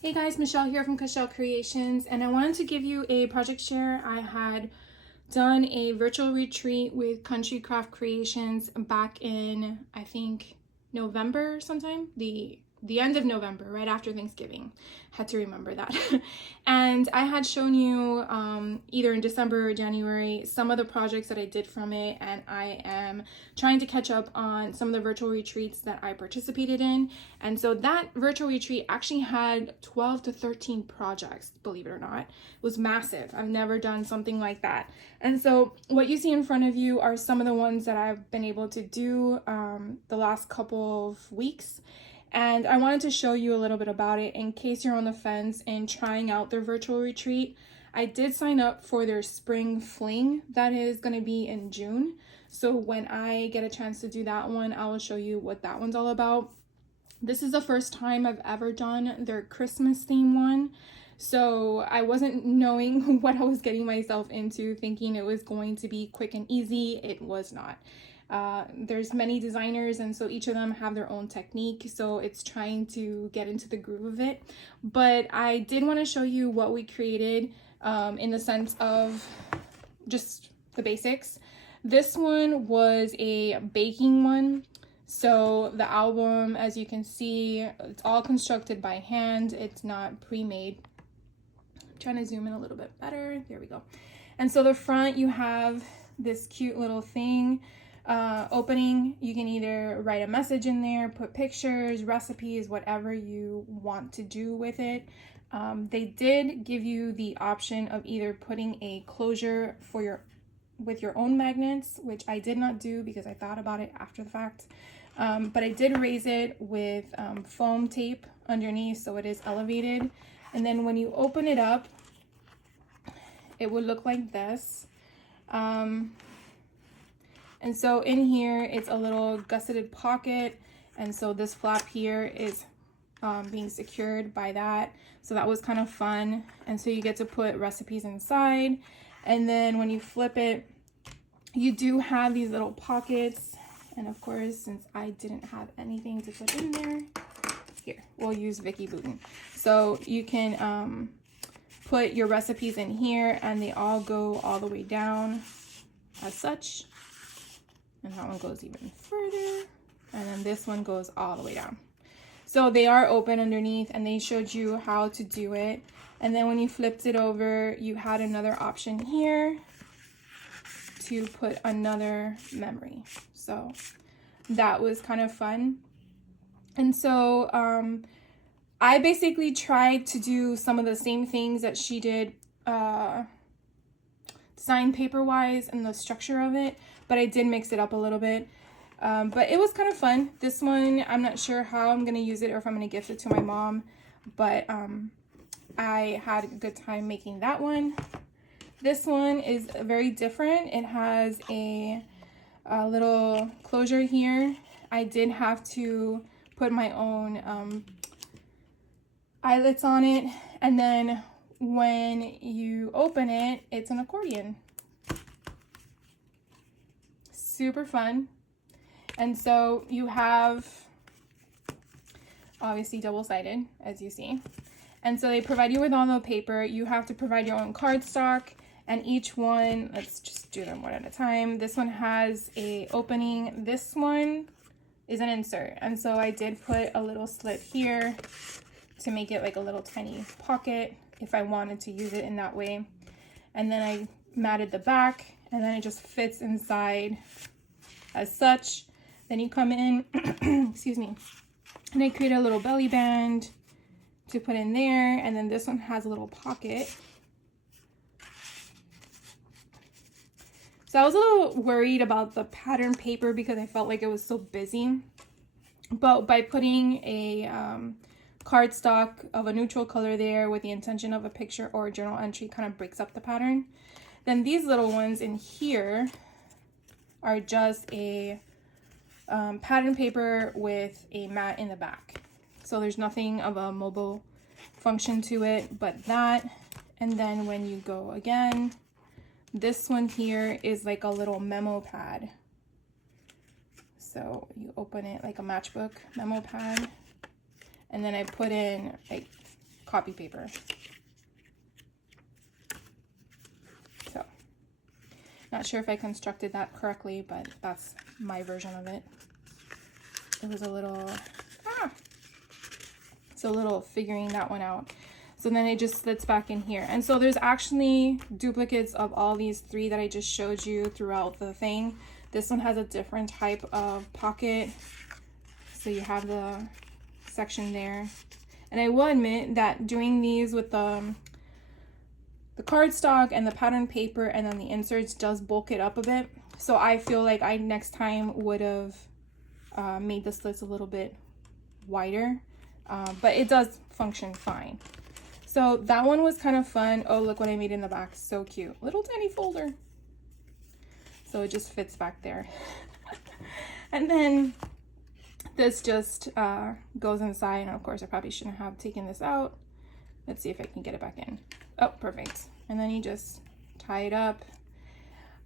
Hey guys, Michelle here from Cashel Creations, and I wanted to give you a project share. I had done a virtual retreat with Country Craft Creations back in, I think, November sometime, the end of November, right after Thanksgiving. Had to remember that. And I had shown you either in December or January some of the projects that I did from it, and I am trying to catch up on some of the virtual retreats that I participated in. And so that virtual retreat actually had 12 to 13 projects, believe it or not. It was massive. I've never done something like that. And so what you see in front of you are some of the ones that I've been able to do the last couple of weeks. And I wanted to show you a little bit about it in case you're on the fence and trying out their virtual retreat. I did sign up for their spring fling that is going to be in June. So when I get a chance to do that one, I will show you what that one's all about. This is the first time I've ever done their Christmas theme one. So I wasn't knowing what I was getting myself into, thinking it was going to be quick and easy. It was not. There's many designers, and so each of them have their own technique, so it's trying to get into the groove of it. But I did want to show you what we created in the sense of just the basics. This one was a baking one. So the album, as you can see, it's all constructed by hand. It's not pre-made. I'm trying to zoom in a little bit better. There we go. And so the front, you have this cute little thing. Opening, you can either write a message in there, put pictures, recipes, whatever you want to do with it. They did give you the option of either putting a closure for with your own magnets, which I did not do because I thought about it after the fact. But I did raise it with foam tape underneath, so it is elevated. And then when you open it up, it would look like this. And so in here, it's a little gusseted pocket. And so this flap here is being secured by that. So that was kind of fun. And so you get to put recipes inside. And then when you flip it, you do have these little pockets. And of course, since I didn't have anything to put in there, here, we'll use Vicky Bouton. So you can put your recipes in here, and they all go all the way down as such. And that one goes even further. And then this one goes all the way down. So they are open underneath, and they showed you how to do it. And then when you flipped it over, you had another option here to put another memory. So that was kind of fun. And so I basically tried to do some of the same things that she did design paper wise and the structure of it, but I did mix it up a little bit. But it was kind of fun. This one, I'm not sure how I'm going to use it or if I'm going to gift it to my mom, but I had a good time making that one. This one is very different. It has a little closure here. I did have to put my own eyelets on it, and then when you open it, it's an accordion. Super fun. And so you have obviously double-sided, as you see. And so they provide you with all the paper. You have to provide your own cardstock, and each one, let's just do them one at a time. This one has a opening. This one is an insert. And so I did put a little slit here to make it like a little tiny pocket if I wanted to use it in that way. And then I matted the back, and then it just fits inside as such. Then you come in, excuse me, and I create a little belly band to put in there. And then this one has a little pocket. So I was a little worried about the pattern paper because I felt like it was so busy. But by putting a cardstock of a neutral color there with the intention of a picture or a journal entry, kind of breaks up the pattern. Then these little ones in here are just a pattern paper with a mat in the back. So there's nothing of a mobile function to it but that. And then when you go again, this one here is like a little memo pad. So you open it like a matchbook memo pad. And then I put in like copy paper. So, not sure if I constructed that correctly, but that's my version of it. It was a little, it's a little figuring that one out. So then it just slits back in here. And so there's actually duplicates of all these three that I just showed you throughout the thing. This one has a different type of pocket. So you have the section there. And I will admit that doing these with the cardstock and the pattern paper and then the inserts does bulk it up a bit. So I feel like I next time would have made the slits a little bit wider. But it does function fine. So that one was kind of fun. Oh, look what I made in the back. So cute. Little tiny folder. So it just fits back there. And then this just goes inside. And of course, I probably shouldn't have taken this out. Let's see if I can get it back in. Oh, perfect. And then you just tie it up.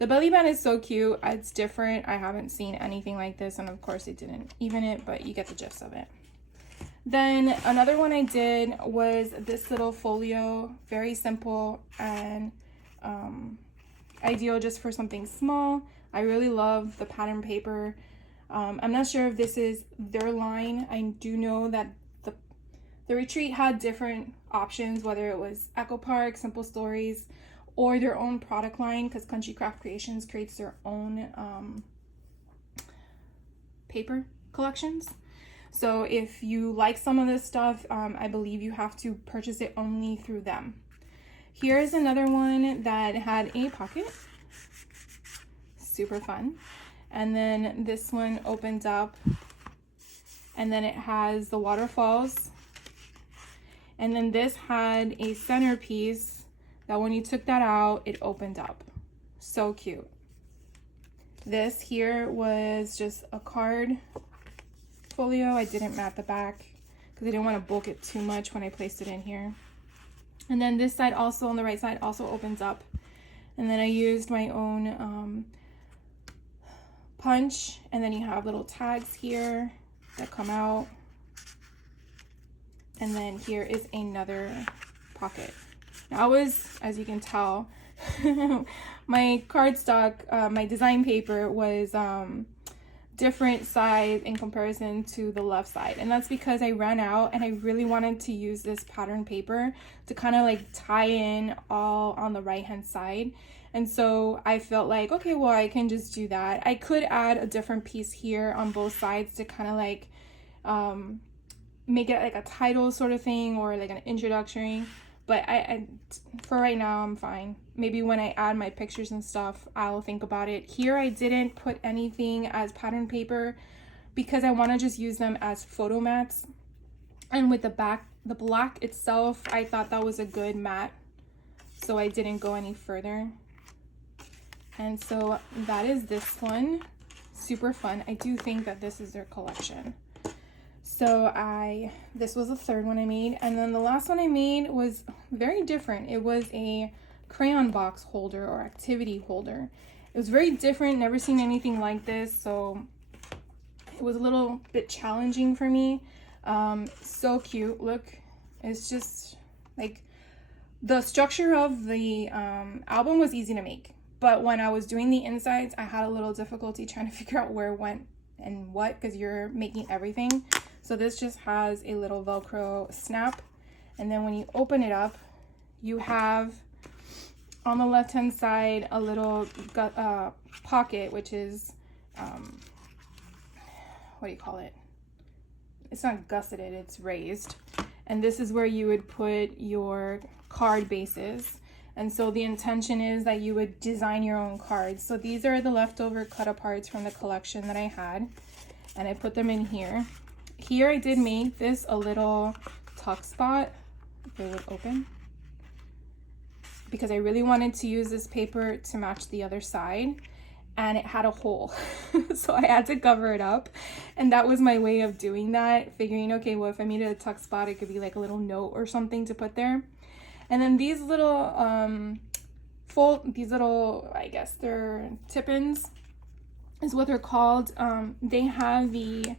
The belly band is so cute. It's different. I haven't seen anything like this. And of course, it didn't even it, but you get the gist of it. Then another one I did was this little folio, very simple and ideal just for something small. I really love the pattern paper. I'm not sure if this is their line. I do know that the retreat had different options, whether it was Echo Park, Simple Stories, or their own product line, because Country Craft Creations creates their own paper collections. So if you like some of this stuff, I believe you have to purchase it only through them. Here's another one that had a pocket. Super fun. And then this one opens up and then it has the waterfalls. And then this had a centerpiece that when you took that out, it opened up. So cute. This here was just a card folio. I didn't mat the back because I didn't want to bulk it too much when I placed it in here. And then this side also, on the right side, also opens up. And then I used my own punch, and then you have little tags here that come out. And then here is another pocket. Now I was, as you can tell, my cardstock, my design paper was different size in comparison to the left side, and that's because I ran out and I really wanted to use this pattern paper to kind of like tie in all on the right hand side. And so I felt like, okay, well, I can just do that. I could add a different piece here on both sides to kind of like make it like a title sort of thing or like an introductory, but I for right now I'm fine. Maybe when I add my pictures and stuff, I'll think about it. Here I didn't put anything as pattern paper because I want to just use them as photo mats. And with the black itself, I thought that was a good mat, so I didn't go any further. And so that is this one. Super fun. I do think that this is their collection. So this was the third one I made. And then the last one I made was very different. It was a crayon box holder or activity holder. It was very different, never seen anything like this, so it was a little bit challenging for me. So cute. Look, it's just like the structure of the album was easy to make, but when I was doing the insides, I had a little difficulty trying to figure out where it went and what, because you're making everything. So this just has a little Velcro snap, and then when you open it up, you have on the left hand side a little pocket, which is what do you call it? It's not gusseted, it's raised. And this is where you would put your card bases. And so the intention is that you would design your own cards. So these are the leftover cut aparts from the collection that I had, and I put them in here. Here I did make this a little tuck spot, if it would open, because I really wanted to use this paper to match the other side, and it had a hole. So I had to cover it up, and that was my way of doing that, figuring, okay, well, if I made it a tuck spot, it could be like a little note or something to put there. And then these little I guess they're tip-ins is what they're called. They have the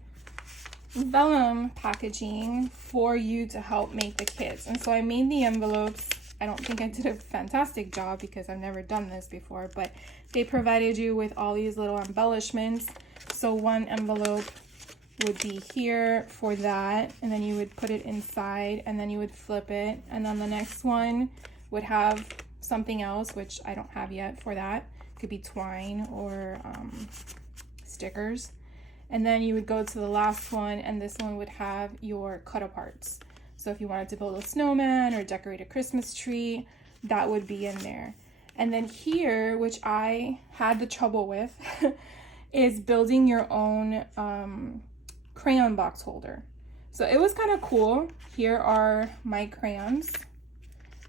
vellum packaging for you to help make the kits. And so I made the envelopes. I don't think I did a fantastic job because I've never done this before, but they provided you with all these little embellishments. So one envelope would be here for that, and then you would put it inside, and then you would flip it, and then the next one would have something else, which I don't have yet for that. It could be twine or stickers. And then you would go to the last one, and this one would have your cut aparts. So if you wanted to build a snowman or decorate a Christmas tree, that would be in there. And then here, which I had the trouble with, is building your own crayon box holder. So it was kind of cool. Here are my crayons.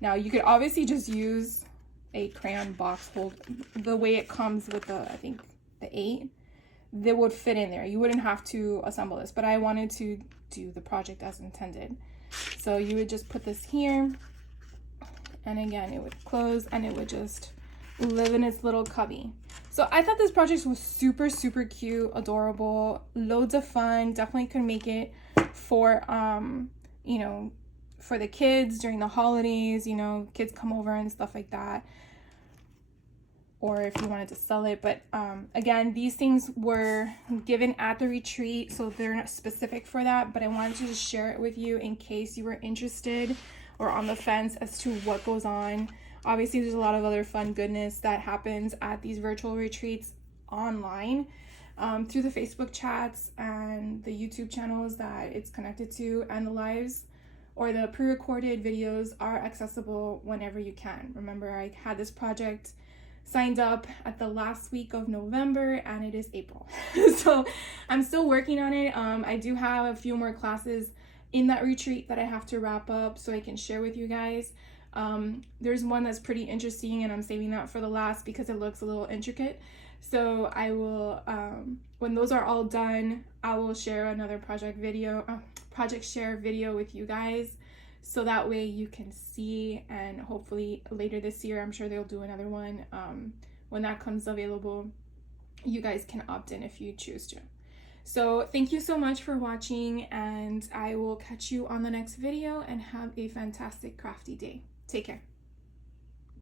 Now you could obviously just use a crayon box holder. The way it comes with the, I think the 8, they would fit in there. You wouldn't have to assemble this, but I wanted to do the project as intended. So you would just put this here, and again, it would close and it would just live in its little cubby. So I thought this project was super, super cute, adorable, loads of fun. Definitely could make it for, you know, for the kids during the holidays, you know, kids come over and stuff like that. Or if you wanted to sell it. But again, these things were given at the retreat, so they're not specific for that, but I wanted to just share it with you in case you were interested or on the fence as to what goes on. Obviously, there's a lot of other fun goodness that happens at these virtual retreats online through the Facebook chats and the YouTube channels that it's connected to, and the lives or the pre-recorded videos are accessible whenever you can. Remember, I had this project signed up at the last week of November and it is April. So I'm still working on it. I do have a few more classes in that retreat that I have to wrap up so I can share with you guys. There's one that's pretty interesting and I'm saving that for the last because it looks a little intricate. So I will, when those are all done, I will share another project share video with you guys. So that way you can see, and hopefully later this year, I'm sure they'll do another one. When that comes available, you guys can opt in if you choose to. So thank you so much for watching, and I will catch you on the next video, and have a fantastic crafty day. Take care.